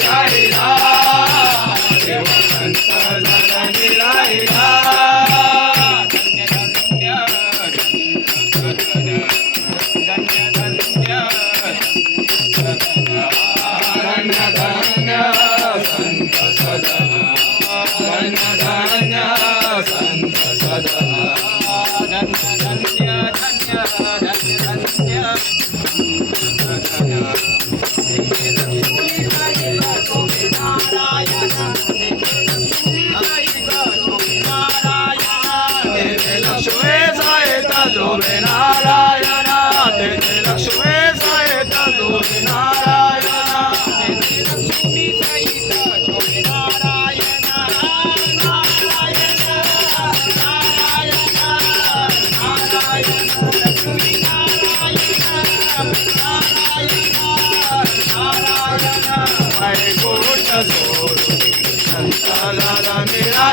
ai.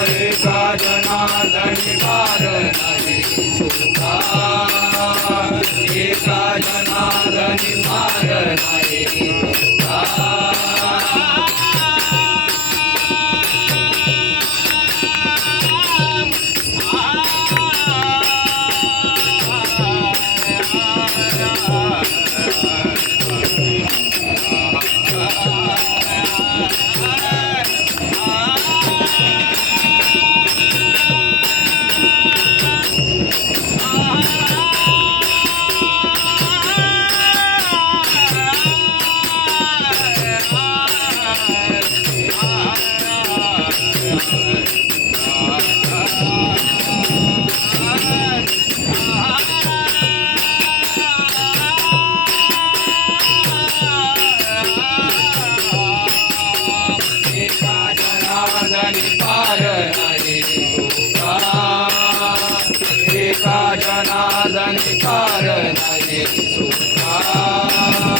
हरे प्राजना दंडकार नाही सुखा हे प्राजना दंडकार नाही सुखा जनादन कार नाही सुखा